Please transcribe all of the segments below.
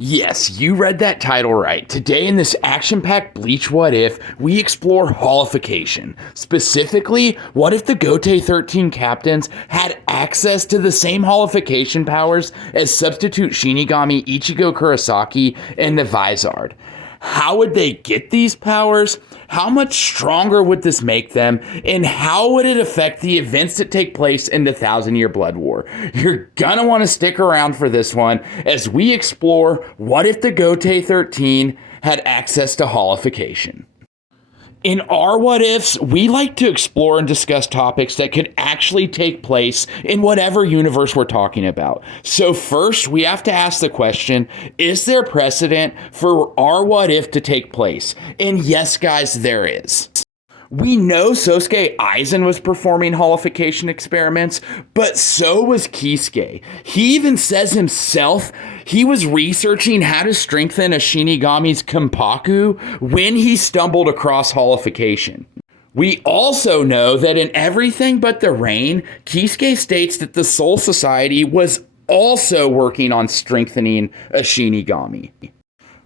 Yes, you read that title right. Today in this action-packed Bleach What If, we explore Holification. Specifically, what if the Gotei 13 captains had access to the same Holification powers as substitute Shinigami Ichigo Kurosaki and the Vizard? How would they get these powers? How much stronger would this make them? And how would it affect the events that take place in the Thousand Year Blood War? You're gonna want to stick around for this one as we explore what if the Gotei 13 had access to Holification. In our What Ifs, we like to explore and discuss topics that could actually take place in whatever universe we're talking about. So first, we have to ask the question, is there precedent for our What If to take place? And yes, guys, there is. We know Sosuke Aizen was performing Holification experiments, but so was Kisuke. He even says himself he was researching how to strengthen a Shinigami's Kenpaku when he stumbled across Holification. We also know that in Everything But the Rain, Kisuke states that the Soul Society was also working on strengthening a Shinigami.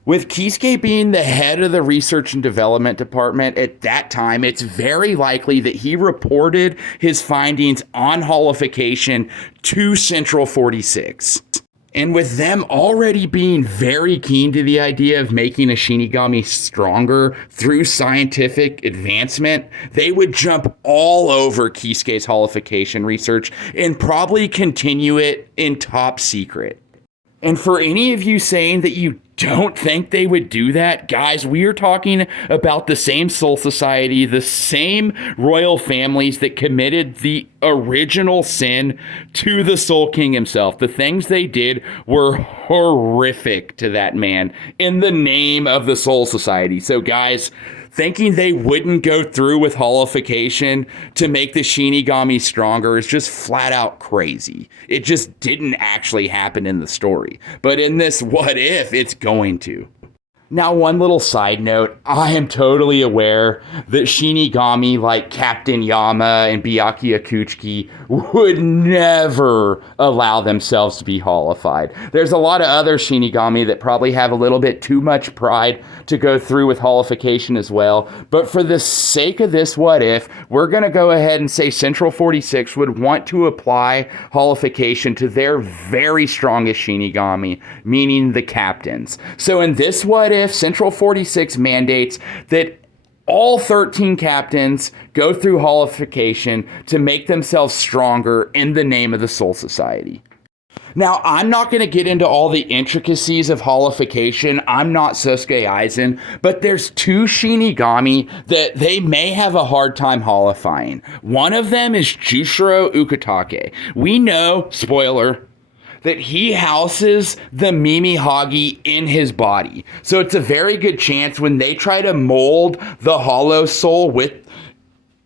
With Kisuke being the head of the research and development department at that time, it's very likely that he reported his findings on Holification to Central 46. And with them already being very keen to the idea of making a Shinigami stronger through scientific advancement, they would jump all over Kisuke's Holification research and probably continue it in top secret. And for any of you saying that you don't think they would do that, guys, we are talking about the same Soul Society, the same royal families that committed the original sin to the Soul King himself. The things they did were horrific to that man in the name of the Soul Society. So, guys, thinking they wouldn't go through with Holification to make the Shinigami stronger is just flat out crazy. It just didn't actually happen in the story. But in this What If, it's going to. Now, one little side note, I am totally aware that Shinigami like Captain Yama and Byakuya Kuchiki would never allow themselves to be holified. There's a lot of other Shinigami that probably have a little bit too much pride to go through with Holification as well. But for the sake of this What If, we're going to go ahead and say Central 46 would want to apply Holification to their very strongest Shinigami, meaning the captains. So in this What If, Central 46 mandates that all 13 captains go through Holification to make themselves stronger in the name of the Soul Society. Now, I'm not going to get into all the intricacies of Holification. I'm not Sosuke Aizen, but there's two Shinigami that they may have a hard time holifying. One of them is Jushiro Ukitake. We know, spoiler, that he houses the Mimi Hagi in his body. So it's a very good chance when they try to mold the Hollow Soul with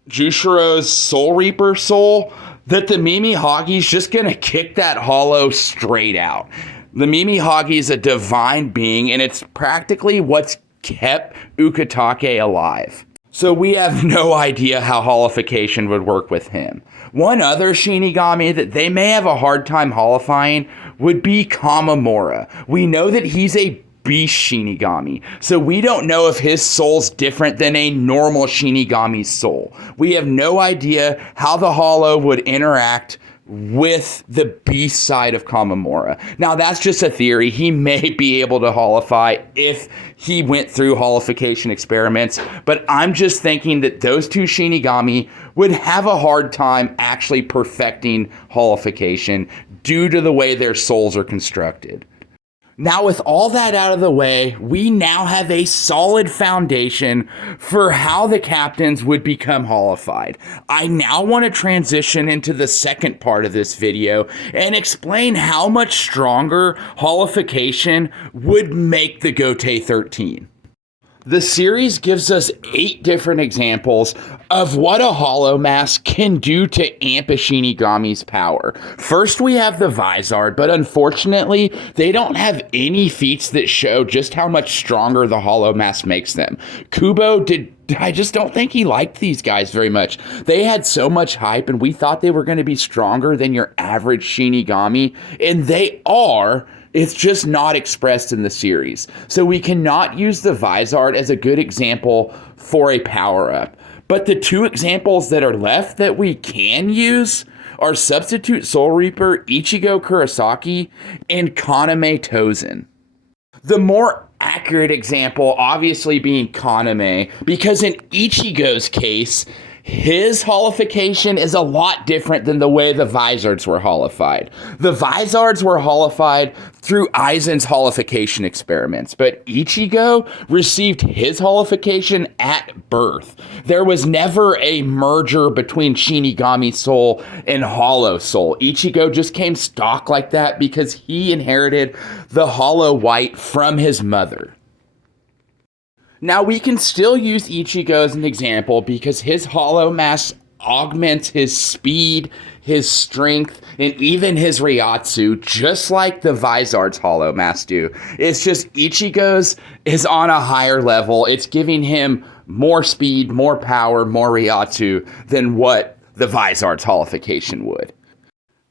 Jushiro's Soul Reaper soul, that the Mimi Hagi's just gonna kick that Hollow straight out. The Mimi Hagi is a divine being, and it's practically what's kept Ukitake alive. So we have no idea how Holification would work with him. One other Shinigami that they may have a hard time holifying would be Kamamura. We know that he's a beast Shinigami, so we don't know if his soul's different than a normal Shinigami's soul. We have no idea how the Hollow would interact with the beast side of Kamamura. Now, that's just a theory. He may be able to holify if he went through Holification experiments, but I'm just thinking that those two Shinigami would have a hard time actually perfecting Holification due to the way their souls are constructed. Now, with all that out of the way, we now have a solid foundation for how the captains would become holified. I now want to transition into the second part of this video and explain how much stronger Holification would make the Gotei 13. The series gives us 8 different examples of what a Hollow Mask can do to amp a Shinigami's power. First, we have the Vizard, but unfortunately, they don't have any feats that show just how much stronger the Hollow Mask makes them. Kubo I just don't think he liked these guys very much. They had so much hype, and we thought they were going to be stronger than your average Shinigami, and they are It's just not expressed in the series. So we cannot use the Vizard as a good example for a power-up. But the two examples that are left that we can use are Substitute Soul Reaper Ichigo Kurosaki and Kaname Tozen. The more accurate example obviously being Kaname, because in Ichigo's case, his holification is a lot different than the way the Vizards were holified. The Vizards were holified through Aizen's holification experiments, but Ichigo received his holification at birth. There was never a merger between Shinigami Soul and Hollow Soul. Ichigo just came stock like that because he inherited the Hollow White from his mother. Now, we can still use Ichigo as an example because his Hollow Mask augments his speed, his strength, and even his Ryatsu, just like the Vizard's Hollow Mask do. It's just Ichigo's is on a higher level. It's giving him more speed, more power, more Ryatsu than what the Vizard's holification would.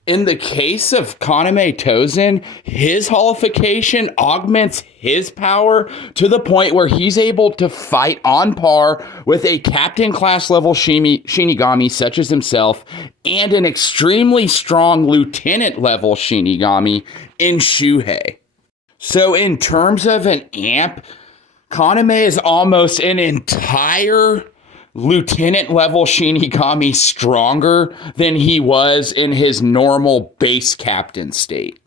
In the case of Kaname Tozen, his holification augments his power to the point where he's able to fight on par with a captain class level Shinigami such as himself and an extremely strong lieutenant level Shinigami in Shuhei. So in terms of an amp, Kaname is almost an entire lieutenant level Shinigami stronger than he was in his normal base captain state.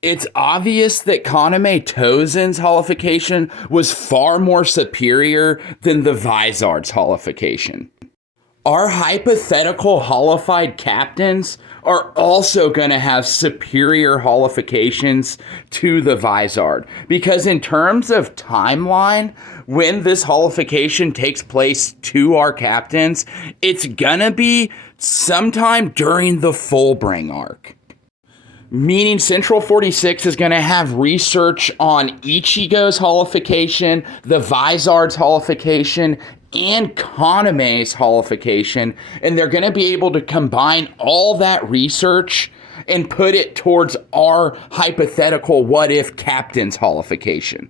It's obvious that Kaname Tozen's holification was far more superior than the Vizard's holification. Our hypothetical holified captains are also going to have superior holifications to the Vizard. Because in terms of timeline, when this holification takes place to our captains, it's going to be sometime during the Fullbring arc. Meaning Central 46 is going to have research on Ichigo's holification, the Vizard's holification, and Kaname's holification, and they're going to be able to combine all that research and put it towards our hypothetical what-if captain's holification.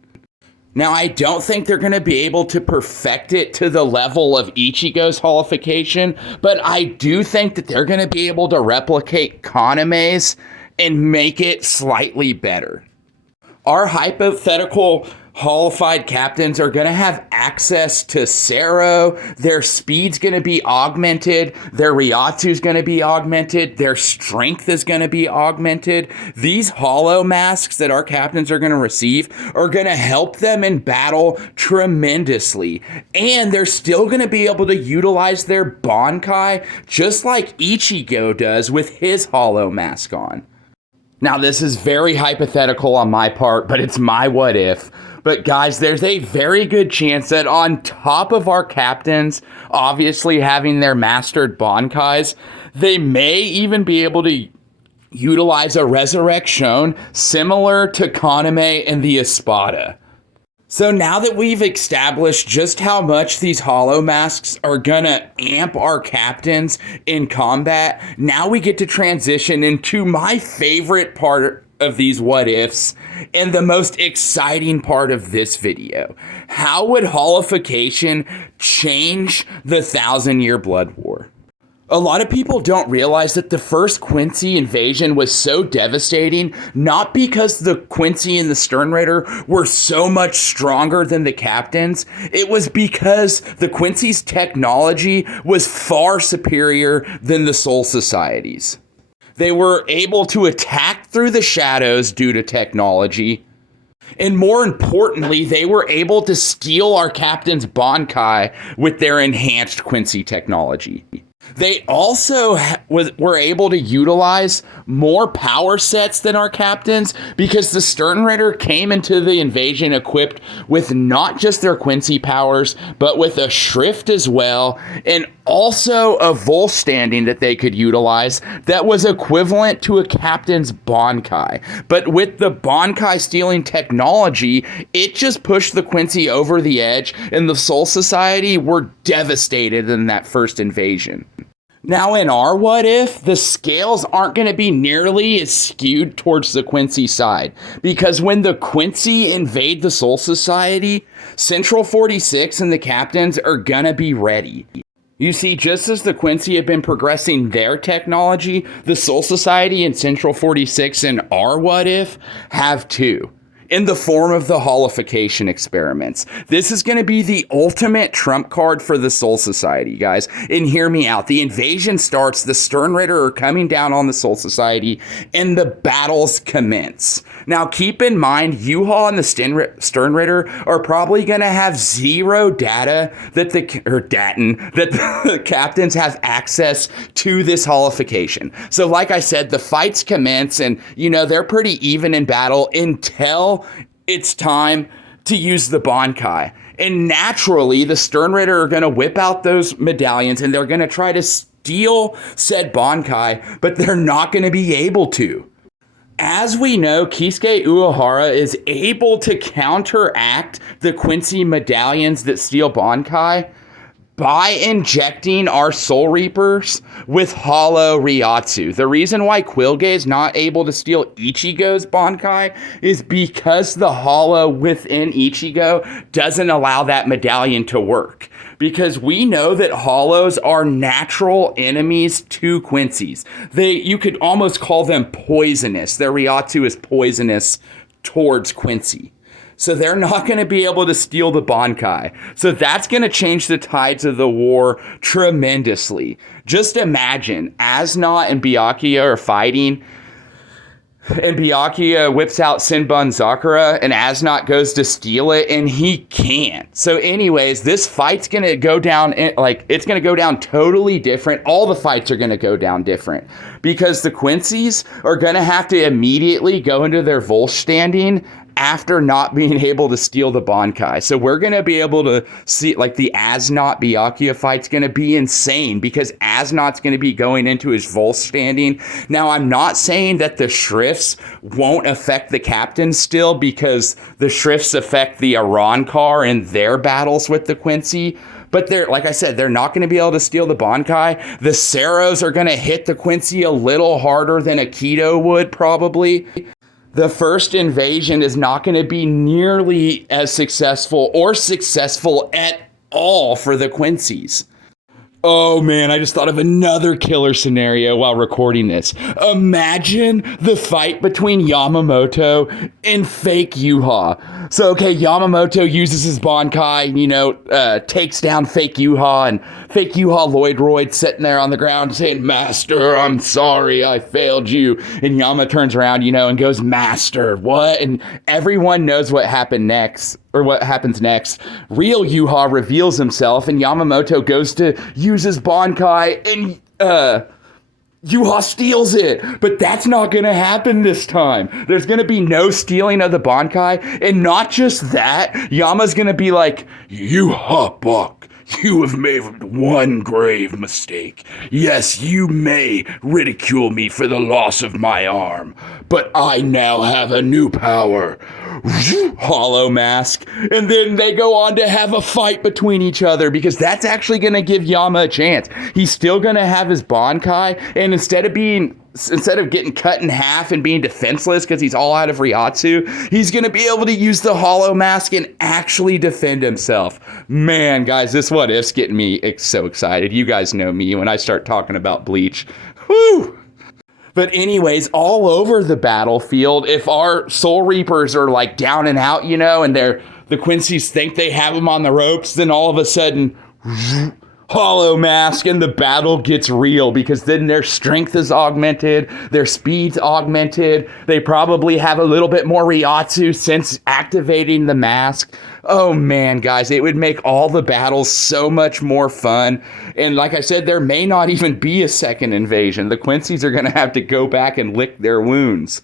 Now, I don't think they're going to be able to perfect it to the level of Ichigo's holification, but I do think that they're going to be able to replicate Kaname's and make it slightly better. Our hypothetical holified captains are going to have access to Sero. Their speed's going to be augmented. Their Ryatsu's going to be augmented. Their strength is going to be augmented. These hollow masks that our captains are going to receive are going to help them in battle tremendously. And they're still going to be able to utilize their Bankai just like Ichigo does with his hollow mask on. Now, this is very hypothetical on my part, but it's my what if. But guys, there's a very good chance that on top of our captains obviously having their mastered Bankais, they may even be able to utilize a Resurrection similar to Kaname and the Espada. So now that we've established just how much these hollow masks are gonna amp our captains in combat, now we get to transition into my favorite part of these what ifs and the most exciting part of this video. How would holification change the 1,000-Year Blood War? A lot of people don't realize that the first Quincy invasion was so devastating, not because the Quincy and the Stern Raider were so much stronger than the captains. It was because the Quincy's technology was far superior than the Soul Society's. They were able to attack through the shadows due to technology. And more importantly, they were able to steal our captain's Bankai with their enhanced Quincy technology. They also were able to utilize more power sets than our captains because the Stern Raider came into the invasion equipped with not just their Quincy powers, but with a Shrift as well, and also a Vol standing that they could utilize that was equivalent to a captain's Bankai. But with the Bankai stealing technology, it just pushed the Quincy over the edge, and the Soul Society were devastated in that first invasion. Now, in our what if, the scales aren't going to be nearly as skewed towards the Quincy side, because when the Quincy invade the Soul Society, Central 46 and the captains are going to be ready. You see, just as the Quincy have been progressing their technology, the Soul Society and Central 46 and our what if have too, in the form of the Holification experiments. This is going to be the ultimate trump card for the Soul Society, guys. And hear me out. The invasion starts, the Sternritter are coming down on the Soul Society, and the battles commence. Now, keep in mind, U-Haul and the Sternritter are probably going to have zero data that the captains have access to this Holification. So, like I said, the fights commence, and, they're pretty even in battle until it's time to use the Bankai. And naturally, the Sternritter are going to whip out those medallions, and they're going to try to steal said Bankai, but they're not going to be able to. As we know, Kisuke Uehara is able to counteract the Quincy medallions that steal Bankai by injecting our Soul Reapers with Hollow Ryatsu. The reason why Quilge is not able to steal Ichigo's Bankai is because the Hollow within Ichigo doesn't allow that medallion to work. Because we know that Hollows are natural enemies to Quincy's. You could almost call them poisonous. Their Ryatsu is poisonous towards Quincy. So they're not going to be able to steal the Bankai. So that's going to change the tides of the war tremendously. Just imagine, Asnot and Byakuya are fighting, and Byakuya whips out Senbun Zakura, and Asnot goes to steal it, and he can't. So anyways, this fight's going to go down, it's going to go down totally different. All the fights are going to go down different, because the Quincy's are going to have to immediately go into their Volch standing after not being able to steal the Bankai. So we're going to be able to see, the Asnot Byakuya fight's going to be insane, because Asnot's going to be going into his Volch standing. Now, I'm not saying that the Shrifts won't affect the captains still, because the Shrifts affect the Arankar in their battles with the Quincy. But like I said, they're not going to be able to steal the Bankai. The Seros are going to hit the Quincy a little harder than Akito would, probably. The first invasion is not going to be nearly as successful or successful at all for the Quincy's. Oh man, I just thought of another killer scenario while recording this. Imagine the fight between Yamamoto and fake Yuha. So, Yamamoto uses his Bankai, takes down fake Yuha, and fake Yuha Lloydroid sitting there on the ground saying, "Master, I'm sorry, I failed you." And Yama turns around, and goes, "Master, what?" And everyone knows what happened next. Or what happens next. Real Yuha reveals himself, and Yamamoto goes to use his Bankai, and Yuha steals it. But that's not going to happen this time. There's going to be no stealing of the Bankai, and not just that, Yama's going to be like, "Yuha Buck, you have made one grave mistake. Yes, you may ridicule me for the loss of my arm, but I now have a new power." Hollow Mask. And then they go on to have a fight between each other, because that's actually going to give Yama a chance. He's still going to have his Bankai, and instead of getting cut in half and being defenseless because he's all out of Ryatsu, he's going to be able to use the Hollow Mask and actually defend himself. Man, guys, this what if's getting me so excited. You guys know me when I start talking about Bleach. Whew! But anyways, all over the battlefield, if our Soul Reapers are down and out, and the Quincy's think they have them on the ropes, then all of a sudden, Hollow Mask, and the battle gets real, because then their strength is augmented, their speed's augmented, they probably have a little bit more Ryatsu since activating the mask. Oh man, guys, it would make all the battles so much more fun. And like I said, there may not even be a second invasion. The Quincy's are going to have to go back and lick their wounds.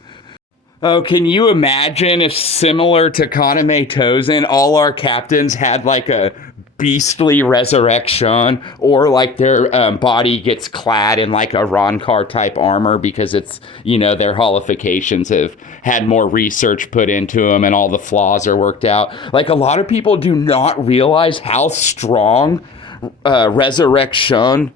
Oh, can you imagine if, similar to Kaname Tozen, all our captains had a beastly resurrection, or their body gets clad in a Rankar type armor because it's, their holifications have had more research put into them and all the flaws are worked out. A lot of people do not realize how strong resurrection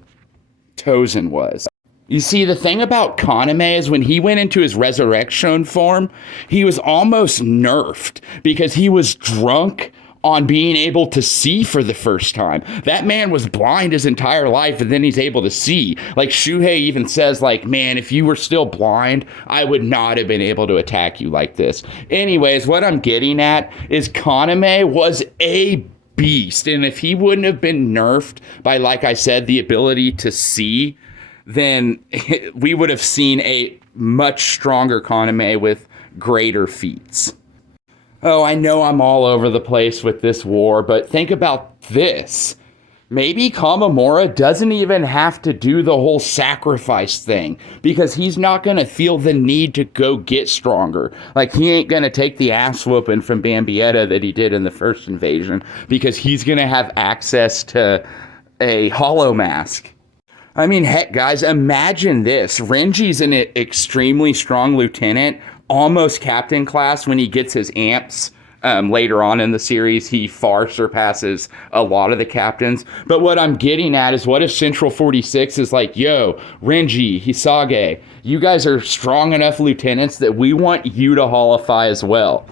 Chosen was. You see, the thing about Kaname is when he went into his resurrection form, he was almost nerfed because he was drunk on being able to see for the first time. That man was blind his entire life, and then he's able to see. Like, Shuhei even says, like, man, if you were still blind, I would not have been able to attack you like this. Anyways, what I'm getting at is Kaname was a beast, and if he wouldn't have been nerfed by, like I said, the ability to see, then we would have seen a much stronger Kaname with greater feats. Oh, I know I'm all over the place with this war, but think about this. Maybe Kamamura doesn't even have to do the whole sacrifice thing because he's not going to feel the need to go get stronger. Like, he ain't going to take the ass whooping from Bambietta that he did in the first invasion because he's going to have access to a hollow mask. I mean, heck, guys, imagine this. Renji's an extremely strong lieutenant, almost captain class when he gets his amps. Later on in the series, he far surpasses a lot of the captains. But what I'm getting at is, what if Central 46 is like, yo, Renji, Hisage, you guys are strong enough lieutenants that we want you to holify as well.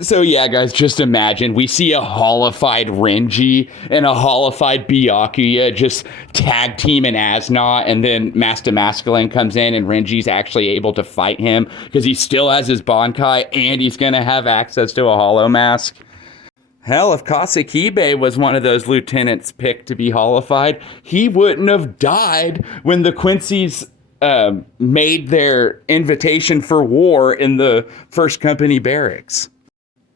So yeah, guys, just imagine we see a holified Renji and a holified Byakuya just tag team in Asnot, and then Master Masculine comes in and Renji's actually able to fight him because he still has his Bankai and he's going to have access to a hollow mask. Hell, if Kasakibe was one of those lieutenants picked to be holified, he wouldn't have died when the Quincy's made their invitation for war in the First Company barracks.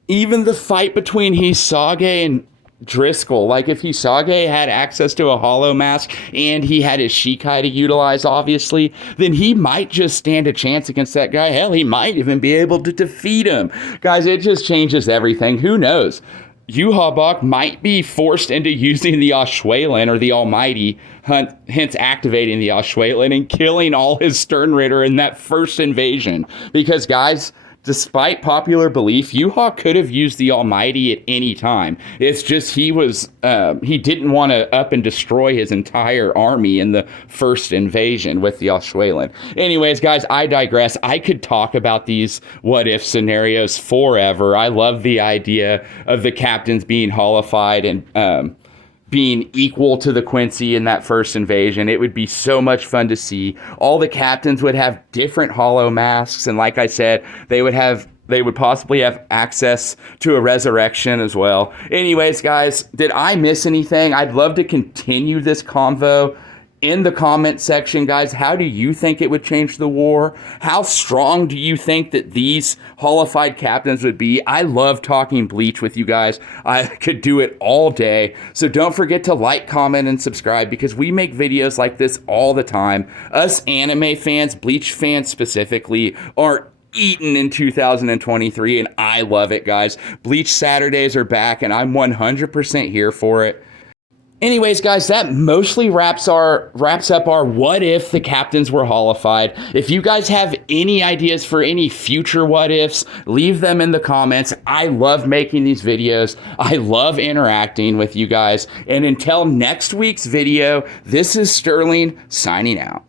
Even the fight between Hisage and Driscoll, like if Hisage had access to a hollow mask and he had his Shikai to utilize, obviously, then he might just stand a chance against that guy. Hell, he might even be able to defeat him. Guys, it just changes everything. Who knows? Yuhabak might be forced into using the Ashwelin or the Almighty, hence activating the Ashwelin and killing all his Sternritter in that first invasion. Because, guys, despite popular belief, Yuha could have used the Almighty at any time. It's just he didn't want to up and destroy his entire army in the first invasion with the Ashwelin. Anyways, guys, I digress. I could talk about these what-if scenarios forever. I love the idea of the captains being holified and being equal to the Quincy in that first invasion. It would be so much fun to see. All the captains would have different hollow masks, and like I said, they would possibly have access to a resurrection as well. Anyways, guys, did I miss anything? I'd love to continue this convo in the comment section, guys. How do you think it would change the war? How strong do you think that these holified captains would be? I love talking Bleach with you guys. I could do it all day. So don't forget to like, comment, and subscribe because we make videos like this all the time. Us anime fans, Bleach fans specifically, are eaten in 2023, and I love it, guys. Bleach Saturdays are back, and I'm 100% here for it. Anyways, guys, that mostly wraps up our what if the captains were holified. If you guys have any ideas for any future what ifs, leave them in the comments. I love making these videos. I love interacting with you guys. And until next week's video, this is Sterling signing out.